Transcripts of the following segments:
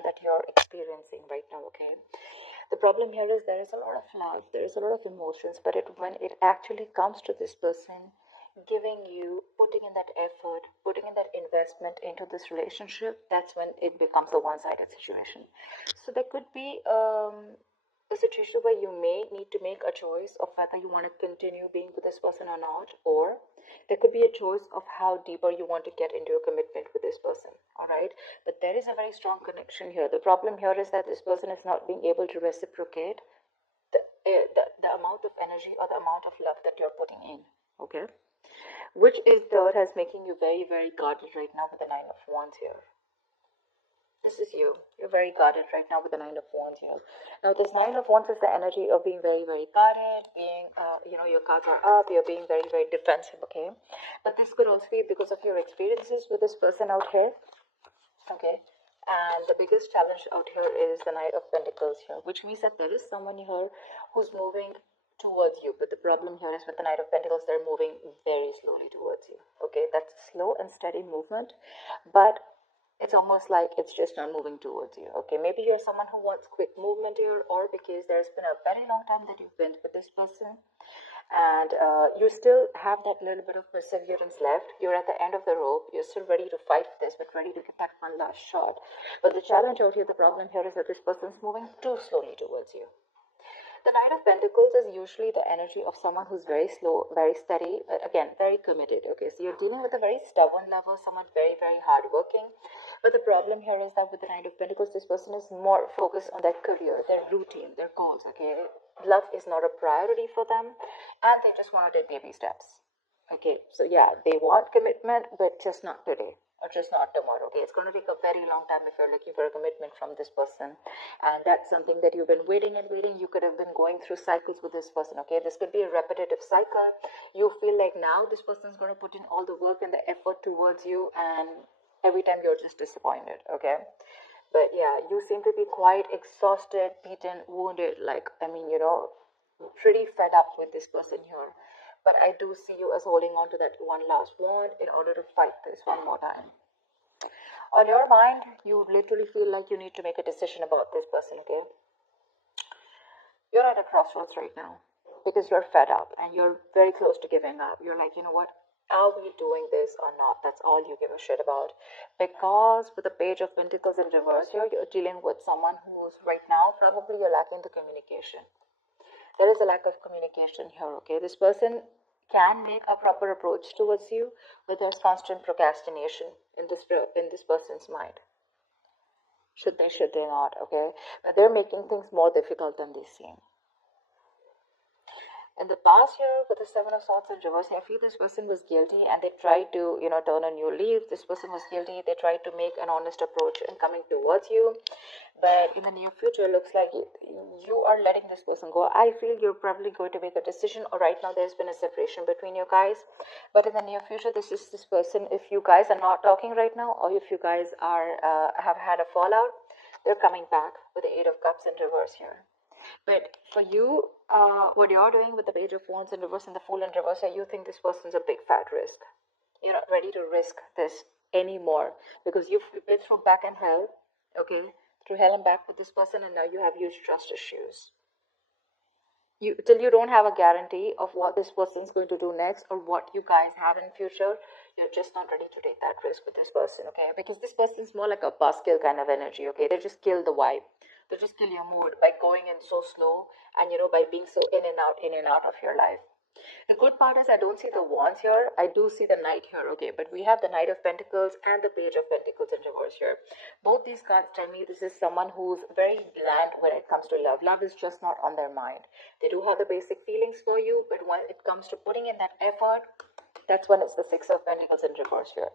one that you're experiencing right now, okay? The problem here is there is a lot of love, there is a lot of emotions, but when it actually comes to this person giving you, putting in that effort, putting in that investment into this relationship, that's when it becomes a one-sided situation. So there could be a situation where you may need to make a choice of whether you want to continue being with this person or not, or there could be a choice of how deeper you want to get into a commitment with this person. All right, but there is a very strong connection here. The problem here is that this person is not being able to reciprocate the amount of energy or the amount of love that you're putting in, okay, which is third has making you very, very guarded right now with the Nine of Wands here. This is you. You're very guarded right now with the Nine of Wands here. Now, this Nine of Wands is the energy of being very, very guarded, being, your cards are up, you're being very, very defensive, okay? But this could also be because of your experiences with this person out here, okay? And the biggest challenge out here is the Knight of Pentacles here, which means that there is someone here who's moving towards you. But the problem here is with the Knight of Pentacles, they're moving very slowly towards you, okay? That's a slow and steady movement, but it's almost like it's just not moving towards you, okay? Maybe you're someone who wants quick movement here, or because there's been a very long time that you've been with this person, and you still have that little bit of perseverance left. You're at the end of the rope. You're still ready to fight this, but ready to get that one last shot. But the challenge out here, the problem here is that this person's moving too slowly towards you. The Knight of Pentacles is usually the energy of someone who's very slow, very steady, but again, very committed, okay? So you're dealing with a very stubborn lover, someone very, very hardworking. But the problem here is that with the Knight of Pentacles, this person is more focused on their career, their routine, their goals, okay? Love is not a priority for them, and they just want to take baby steps, okay? So yeah, they want commitment, but just not today, or just not tomorrow, okay? It's going to take a very long time if you're looking for a commitment from this person, and that's something that you've been waiting and waiting. You could have been going through cycles with this person, okay? This could be a repetitive cycle. You feel like now this person's going to put in all the work and the effort towards you, and every time you're just disappointed, okay? But yeah, you seem to be quite exhausted, beaten, wounded, like, pretty fed up with this person here. But I do see you as holding on to that one last wand in order to fight this one more time. On your mind, you literally feel like you need to make a decision about this person, okay? You're at a crossroads right now because you're fed up and you're very close to giving up. You're like, you know what? Are we doing this or not? That's all you give a shit about. Because with the Page of Pentacles in reverse here, you're dealing with someone who's right now, probably you're lacking the communication. There is a lack of communication here, okay? This person can make a proper approach towards you, but there's constant procrastination in this person's mind. Should they not, okay? But they're making things more difficult than they seem. In the past year, with the Seven of Swords in reverse, I feel this person was guilty and they tried to, turn a new leaf. This person was guilty. They tried to make an honest approach in coming towards you. But in the near future, it looks like you are letting this person go. I feel you're probably going to make a decision, or right now there's been a separation between you guys. But in the near future, this is this person. If you guys are not talking right now, or if you guys are have had a fallout, they're coming back with the Eight of Cups in reverse here. But for you, what you're doing with the Page of Wands in reverse and the Fool in reverse, you think this person's a big fat risk. You're not ready to risk this anymore because you've been through back and hell, okay, through hell and back with this person, and now you have huge trust issues. Till you don't have a guarantee of what this person's going to do next or what you guys have in future, you're just not ready to take that risk with this person, okay? Because this person's more like a buzzkill kind of energy, okay? They just kill the vibe. They just kill your mood by going in so slow and, by being so in and out of your life. The good part is I don't see the Wands here. I do see the Knight here, okay? But we have the Knight of Pentacles and the Page of Pentacles in reverse here. Both these cards tell me this is someone who's very bland when it comes to love. Love is just not on their mind. They do have the basic feelings for you, but when it comes to putting in that effort, that's when it's the Six of Pentacles in reverse here.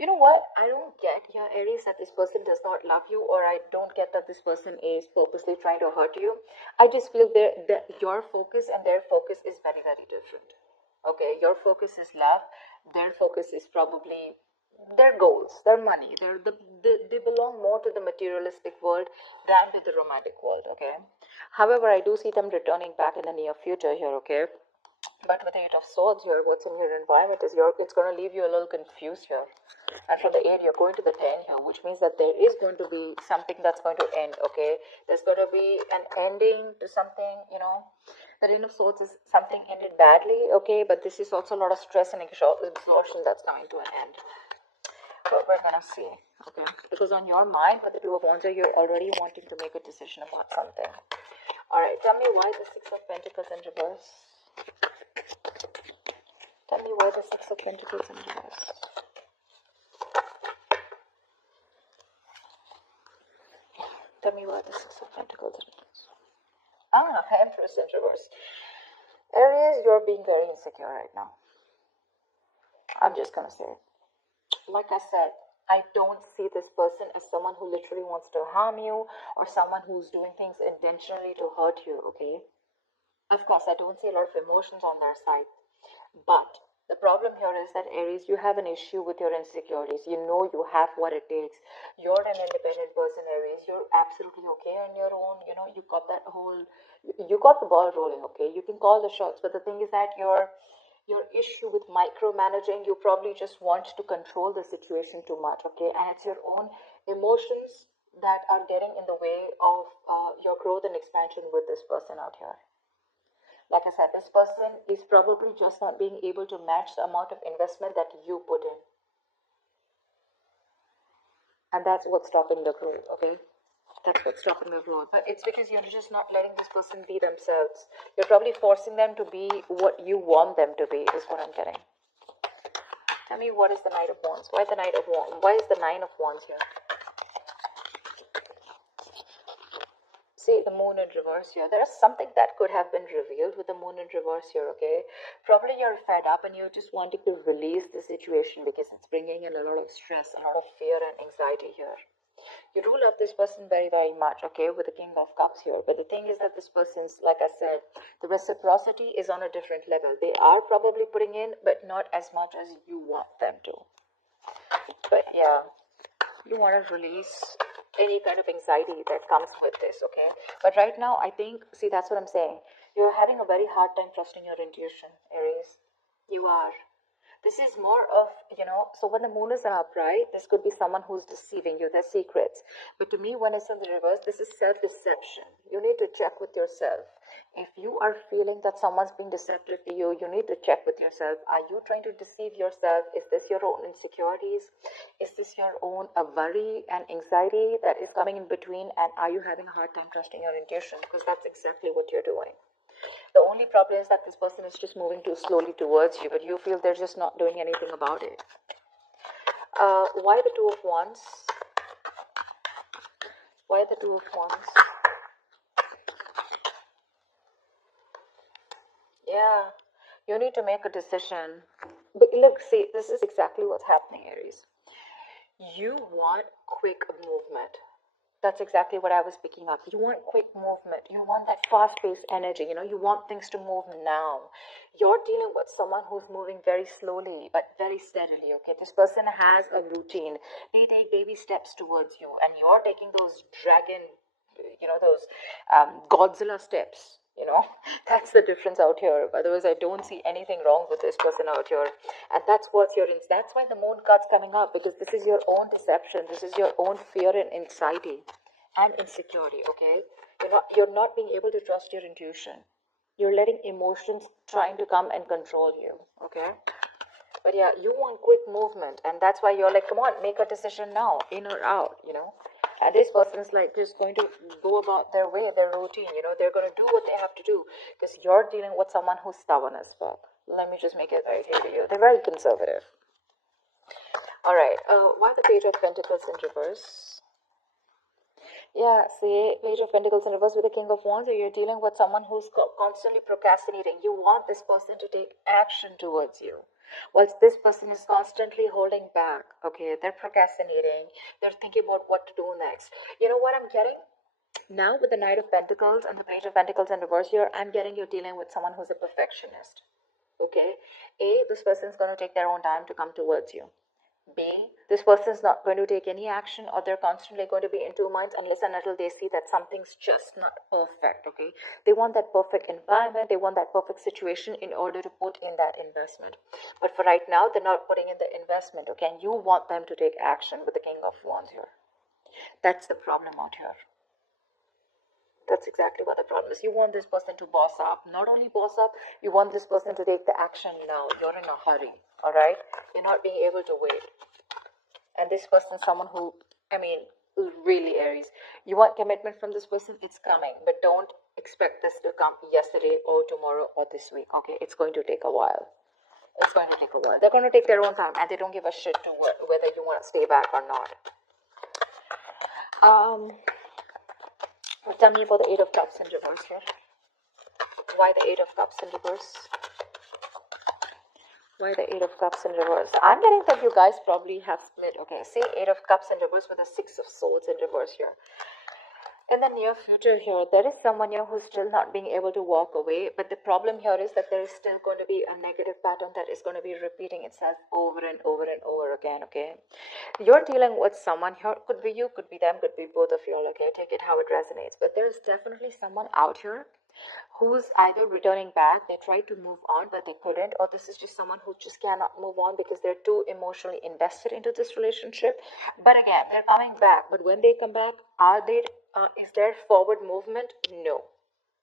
You know what? I don't get here, Aries, that this person does not love you, or I don't get that this person is purposely trying to hurt you. I just feel that your focus and their focus is very, very different. Okay, your focus is love. Their focus is probably their goals, their money. They belong more to the materialistic world than to the romantic world, okay? However, I do see them returning back in the near future here, okay? But with the Eight of Swords here, what's in your environment is it's going to leave you a little confused here. And from the 8, you're going to the 10 here, which means that there is going to be something that's going to end, okay? There's going to be an ending to something, you know. The Ten of Swords is something ended badly, okay? But this is also a lot of stress and exhaustion that's coming to an end. But we're going to see, okay? Because on your mind, with the Two of Wands, you're already wanting to make a decision about something. All right, tell me why the Six of Pentacles in reverse. Tell me why the Six of Pentacles in reverse. Tell me why the Six of Pentacles in reverse. Empress in reverse. Aries, you're being very insecure right now. I'm just going to say it. Like I said, I don't see this person as someone who literally wants to harm you or someone who's doing things intentionally to hurt you, okay? Of course, I don't see a lot of emotions on their side. But the problem here is that, Aries, you have an issue with your insecurities. You know you have what it takes. You're an independent person, Aries. You're absolutely okay on your own. You know, you got that whole, you got the ball rolling, okay? You can call the shots. But the thing is that your issue with micromanaging, you probably just want to control the situation too much, okay? And it's your own emotions that are getting in the way of your growth and expansion with this person out here. Like I said, this person is probably just not being able to match the amount of investment that you put in. And that's what's stopping the growth, okay? That's what's stopping the growth. But it's because you're just not letting this person be themselves. You're probably forcing them to be what you want them to be, is what I'm getting. Tell me, what is the Knight of Wands? Why the Knight of Wands? Why is the Nine of Wands here? See, the Moon in reverse here. There is something that could have been revealed with the Moon in reverse here, okay? Probably you're fed up and you're just wanting to release the situation because it's bringing in a lot of stress, a lot of fear and anxiety here. You do love this person very, very much, okay, with the King of Cups here. But the thing is that this person's, like I said, the reciprocity is on a different level. They are probably putting in, but not as much as you want them to. But yeah, you want to release any kind of anxiety that comes with this, okay? But right now, I think, see, that's what I'm saying. You're having a very hard time trusting your intuition, Aries. You are. This is more of, you know, so when the moon is in upright, this could be someone who's deceiving you, their secrets. But to me, when it's in the reverse, this is self-deception. You need to check with yourself. If you are feeling that someone's being deceptive to you, you need to check with yourself. Are you trying to deceive yourself? Is this your own insecurities? Is this your own worry and anxiety that is coming in between? And are you having a hard time trusting your intuition? Because that's exactly what you're doing. The only problem is that this person is just moving too slowly towards you, but you feel they're just not doing anything about it. Why the Two of Wands? Why the Two of Wands? Yeah, you need to make a decision. But look, see, this is exactly what's happening, Aries. You want quick movement. That's exactly what I was picking up. You want quick movement. You want that fast-paced energy. You know, you want things to move now. You're dealing with someone who's moving very slowly, but very steadily, okay? This person has a routine. They take baby steps towards you, and you're taking those dragon, you know, those Godzilla steps. You know, that's the difference out here. Otherwise, I don't see anything wrong with this person out here. And that's what's your, that's why the moon card's coming up, because this is your own deception. This is your own fear and anxiety and insecurity, okay? You're not being able to trust your intuition. You're letting emotions trying to come and control you, okay? But yeah, you want quick movement, and that's why you're like, come on, make a decision now, in or out, you know? And this person's like just going to go about their way, their routine, you know, they're going to do what they have to do because you're dealing with someone who's stubborn as fuck. Let me just make it very clear to you. They're very conservative. All right. Why the Page of Pentacles in reverse? Yeah, see, Page of Pentacles in reverse with the King of Wands. So you're dealing with someone who's constantly procrastinating. You want this person to take action towards you. Whilst this person is constantly holding back, okay, they're procrastinating, they're thinking about what to do next. You know what I'm getting? Now with the Knight of Pentacles and the Page of Pentacles in reverse here, I'm getting you're dealing with someone who's a perfectionist, okay? This person's going to take their own time to come towards you. B, this person is not going to take any action, or they're constantly going to be in two minds unless and until they see that something's just not perfect, okay? They want that perfect environment, they want that perfect situation in order to put in that investment. But for right now, they're not putting in the investment, okay? And you want them to take action with the King of Wands here. That's the problem out here. That's exactly what the problem is. You want this person to boss up. Not only boss up, you want this person to take the action now. You're in a hurry, all right? You're not being able to wait. And this person is someone who, really Aries. You want commitment from this person, it's coming. But don't expect this to come yesterday or tomorrow or this week, okay? It's going to take a while. It's going to take a while. They're going to take their own time, and they don't give a shit to whether you want to stay back or not. Tell me about the Eight of Cups in reverse here. Why the Eight of Cups in reverse? Why the Eight of Cups in reverse? I'm getting that you guys probably have split. Okay, see Eight of Cups in reverse with the Six of Swords in reverse here. In the near future here, there is someone here who's still not being able to walk away. But the problem here is that there is still going to be a negative pattern that is going to be repeating itself over and over and over again, okay? You're dealing with someone here. Could be you, could be them, could be both of you all, okay? Take it how it resonates. But there's definitely someone out here who's either returning back, they tried to move on but they couldn't, or this is just someone who just cannot move on because they're too emotionally invested into this relationship. But again, they're coming back. But when they come back, is there forward movement? No.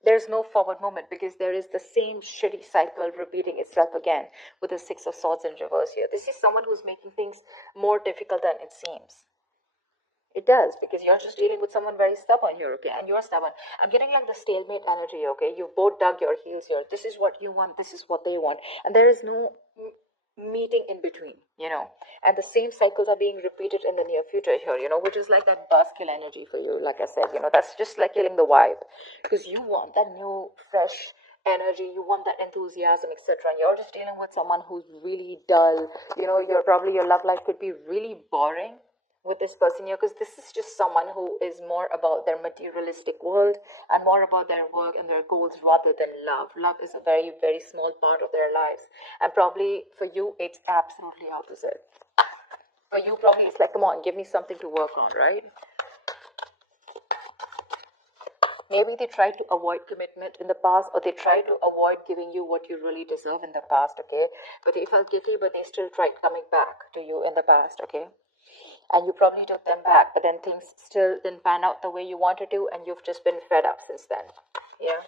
There's no forward movement because there is the same shitty cycle repeating itself again with the Six of Swords in reverse here. This is someone who's making things more difficult than it seems. It does, because you're just dealing with someone very stubborn here, okay? And you're stubborn. I'm getting like the stalemate energy, okay? You both dug your heels here. This is what you want, this is what they want. And there is no meeting in between, And the same cycles are being repeated in the near future here, which is like that buzzkill energy for you, like I said, That's just like killing the vibe. Because you want that new, fresh energy, you want that enthusiasm, etc. And you're just dealing with someone who's really dull. Your love life could be really boring with this person here, because this is just someone who is more about their materialistic world and more about their work and their goals rather than love. Love is a very, very small part of their lives, and probably for you it's absolutely opposite. For you probably it's like, come on, give me something to work on, right? Maybe they tried to avoid commitment in the past, or they tried to avoid giving you what you really deserve in the past, okay? But they felt guilty, but they still tried coming back to you in the past, okay? And you probably took them back, but then things still didn't pan out the way you wanted to, and you've just been fed up since then. Yeah.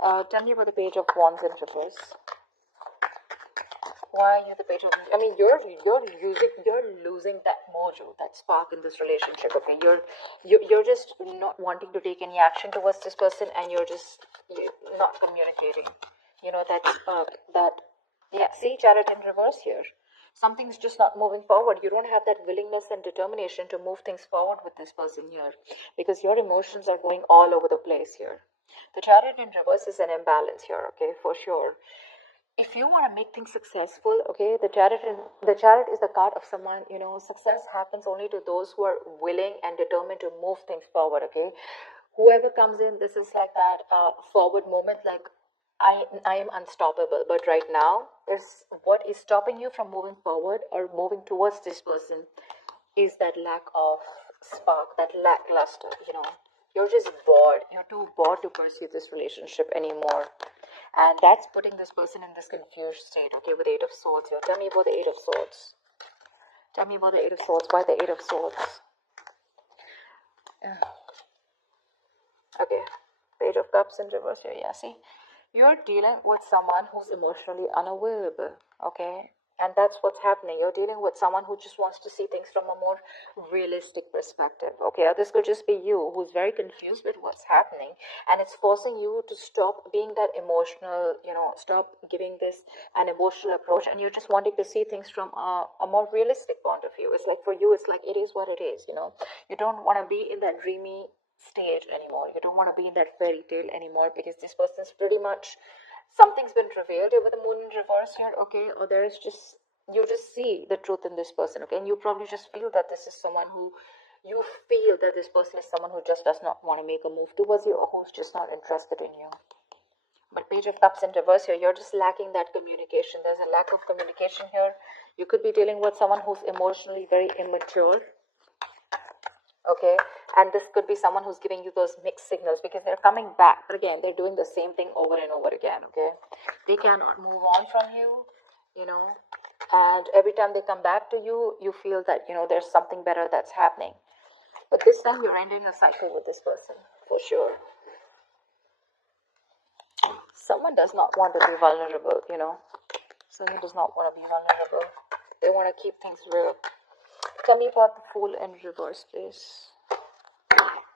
Tell me about the Page of Wands in reverse. Why are you the Page of Wands? You're losing that mojo, that spark in this relationship. Okay, you're just not wanting to take any action towards this person, and you're not communicating. That spark, see Chariot in reverse here. Something's just not moving forward. You don't have that willingness and determination to move things forward with this person here, because your emotions are going all over the place here. The Chariot in reverse is an imbalance here, okay, for sure. If you want to make things successful, okay, the Chariot is the card of someone, success happens only to those who are willing and determined to move things forward, okay. Whoever comes in, this is like that forward moment, like I am unstoppable. But right now, there's what is stopping you from moving forward or moving towards this person is that lack of spark, that lackluster, You're just bored. You're too bored to pursue this relationship anymore. And that's putting this person in this confused state, okay, with Eight of Swords here. Tell me about the Eight of Swords. Tell me about the Eight of Swords. Why the Eight of Swords? Okay, Page of Cups in reverse here. Yeah, see, you're dealing with someone who's emotionally unavailable, okay? And that's what's happening. You're dealing with someone who just wants to see things from a more realistic perspective, okay? Or this could just be you who's very confused with what's happening, and it's forcing you to stop being that emotional, stop giving this an emotional approach, and you're just wanting to see things from a more realistic point of view. It's like for you, it's like it is what it is, You don't want to be in that dreamy stage anymore. You don't want to be in that fairy tale anymore, because this person's pretty much, something's been revealed with the moon in reverse here, okay? Or there is just, you just see the truth in this person, okay? And you probably just feel that this is someone who, you feel that this person is someone who just does not want to make a move towards you, or who's just not interested in you. But Page of Cups in reverse here, you're just lacking that communication. There's a lack of communication here. You could be dealing with someone who's emotionally very immature. Okay, and this could be someone who's giving you those mixed signals because they're coming back, but again, they're doing the same thing over and over again. Okay, they cannot move on from you, you know, and every time they come back to you, you feel that, you know, there's something better that's happening. But this time you're ending a cycle with this person, for sure. Someone does not want to be vulnerable, you know. Someone does not want to be vulnerable. They want to keep things real. Tell me about the Fool in reverse, please.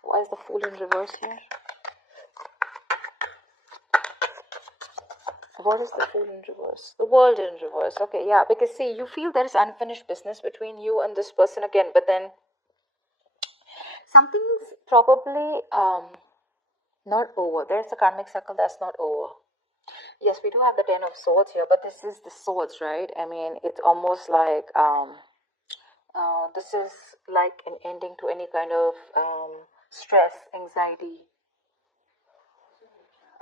Why is the Fool in reverse here? What is the Fool in reverse? The World in reverse. Okay, yeah, because see, you feel there is unfinished business between you and this person again, but then something's probably not over. There's a karmic cycle that's not over. Yes, we do have the Ten of Swords here, but this is the swords, right? I mean, it's almost like this is like an ending to any kind of stress, anxiety,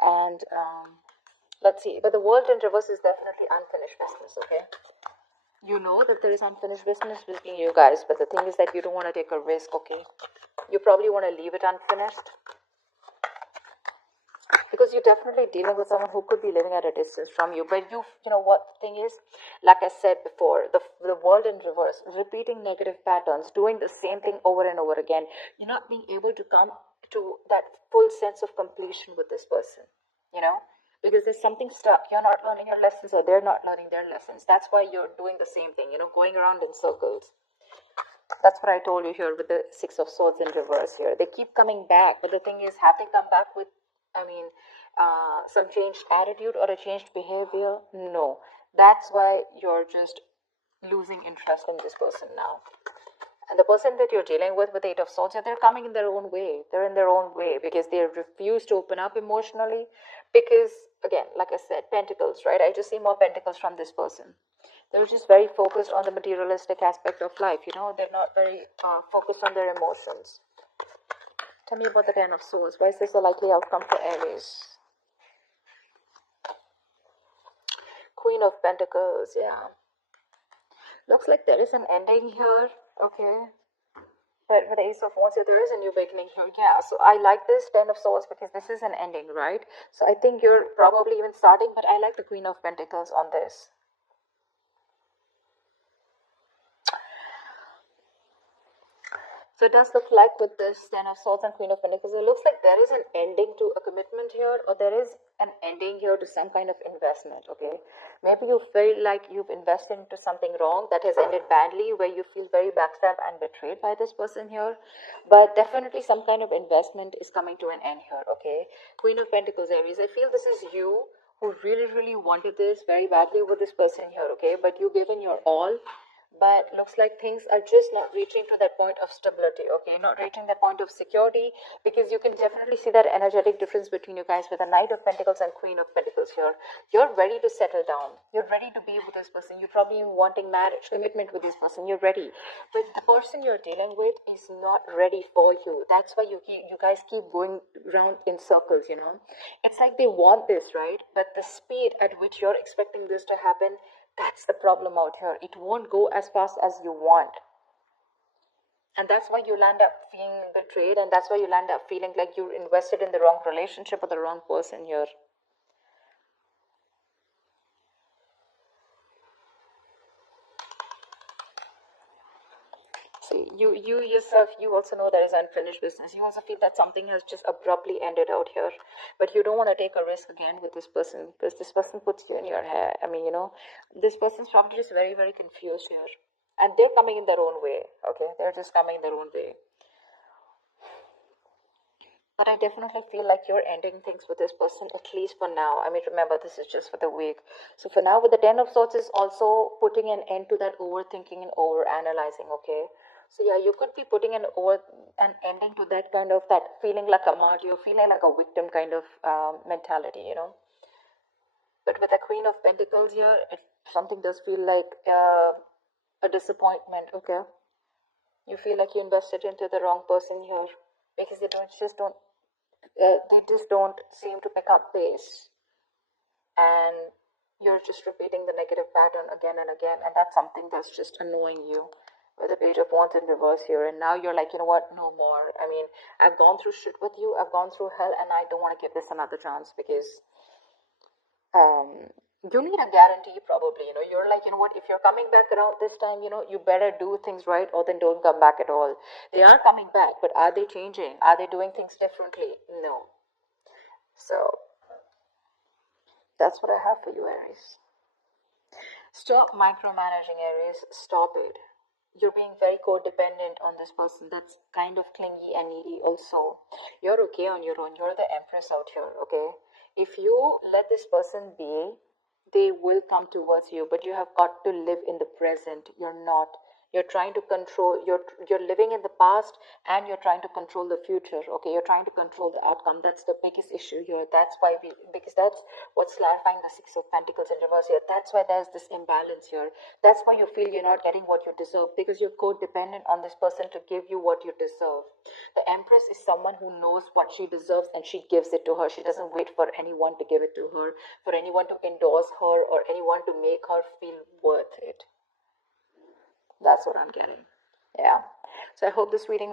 and let's see. But the World in reverse is definitely unfinished business. Okay, you know that there is unfinished business between you guys, but the thing is that you don't want to take a risk. Okay, you probably want to leave it unfinished. Because you're definitely dealing with someone who could be living at a distance from you. But you know what the thing is? Like I said before, the World in reverse, repeating negative patterns, doing the same thing over and over again. You're not being able to come to that full sense of completion with this person, you know? Because there's something stuck. You're not learning your lessons or they're not learning their lessons. That's why you're doing the same thing, you know, going around in circles. That's what I told you here with the Six of Swords in reverse here. They keep coming back, but the thing is, have they come back with, some changed attitude or a changed behavior? No. That's why you're just losing interest in this person now. And the person that you're dealing with the Eight of Swords, they're coming in their own way. They're in their own way because they refuse to open up emotionally. Because, again, like I said, pentacles, right? I just see more pentacles from this person. They're just very focused on the materialistic aspect of life, you know. They're not very focused on their emotions. Tell me about the Ten of Swords. Why is this a likely outcome for Aries? Queen of Pentacles, yeah. Looks like there is an ending here, okay. But with the Ace of Wands, there is a new beginning here, yeah. So I like this Ten of Swords because this is an ending, right? So I think you're probably even starting, but I like the Queen of Pentacles on this. So it does look like with this Ten of Swords and Queen of Pentacles, it looks like there is an ending to a commitment here, or there is an ending here to some kind of investment, okay? Maybe you feel like you've invested into something wrong that has ended badly, where you feel very backstabbed and betrayed by this person here. But definitely some kind of investment is coming to an end here, okay? Queen of Pentacles, Aries, I feel this is you who really, really wanted this very badly with this person here, okay? But you've given your all. But looks like things are just not reaching to that point of stability, okay? Not reaching that point of security, because you can definitely see that energetic difference between you guys with the Knight of Pentacles and Queen of Pentacles here. You're ready to settle down. You're ready to be with this person. You're probably wanting marriage, commitment with this person. You're ready. But the person you're dealing with is not ready for you. That's why you guys keep going around in circles, you know? It's like they want this, right? But the speed at which you're expecting this to happen, that's the problem out here. It won't go as fast as you want. And that's why you'll end up feeling betrayed, and that's why you'll end up feeling like you're invested in the wrong relationship with the wrong person here. See, you yourself, you also know there is unfinished business. You also feel that something has just abruptly ended out here. But you don't want to take a risk again with this person, because this person puts you in your hair. I mean, you know, this person's probably just very, very confused here. And they're coming in their own way, okay? They're just coming in their own way. But I definitely feel like you're ending things with this person, at least for now. I mean, remember, this is just for the week. So for now, with the Ten of Swords is also putting an end to that overthinking and over-analyzing, okay? So yeah, you could be putting an ending to that kind of, that feeling like a martyr, feeling like a victim kind of mentality, you know? But with the Queen of Pentacles here, something does feel like a disappointment, okay? You feel like you invested into the wrong person here, because they just don't seem to pick up pace. you're just repeating the negative pattern again and again, and that's something that's just annoying you. With the Page of Wands in reverse here, and now you're like, you know what, no more. I mean, I've gone through shit with you, I've gone through hell, and I don't want to give this another chance, because you need a guarantee probably. You're like, you know what, if you're coming back around this time, you better do things right, or then don't come back at all. They are coming back, but are they changing? Are they doing things differently? No. So that's what I have for you, Aries. Stop micromanaging, Aries. Stop it. You're being very codependent on this person. That's kind of clingy and needy also. You're okay on your own. You're the empress out here, okay? If you let this person be, they will come towards you, but you have got to live in the present. You're not. You're trying to control, you're living in the past, and you're trying to control the future, okay? You're trying to control the outcome. That's the biggest issue here. That's why because that's what's clarifying the Six of Pentacles in reverse here. That's why there's this imbalance here. That's why you feel you're not getting what you deserve, because you're codependent on this person to give you what you deserve. The Empress is someone who knows what she deserves, and she gives it to her. She doesn't wait for anyone to give it to her, for anyone to endorse her, or anyone to make her feel worth it. That's what I'm getting. Yeah. So I hope this reading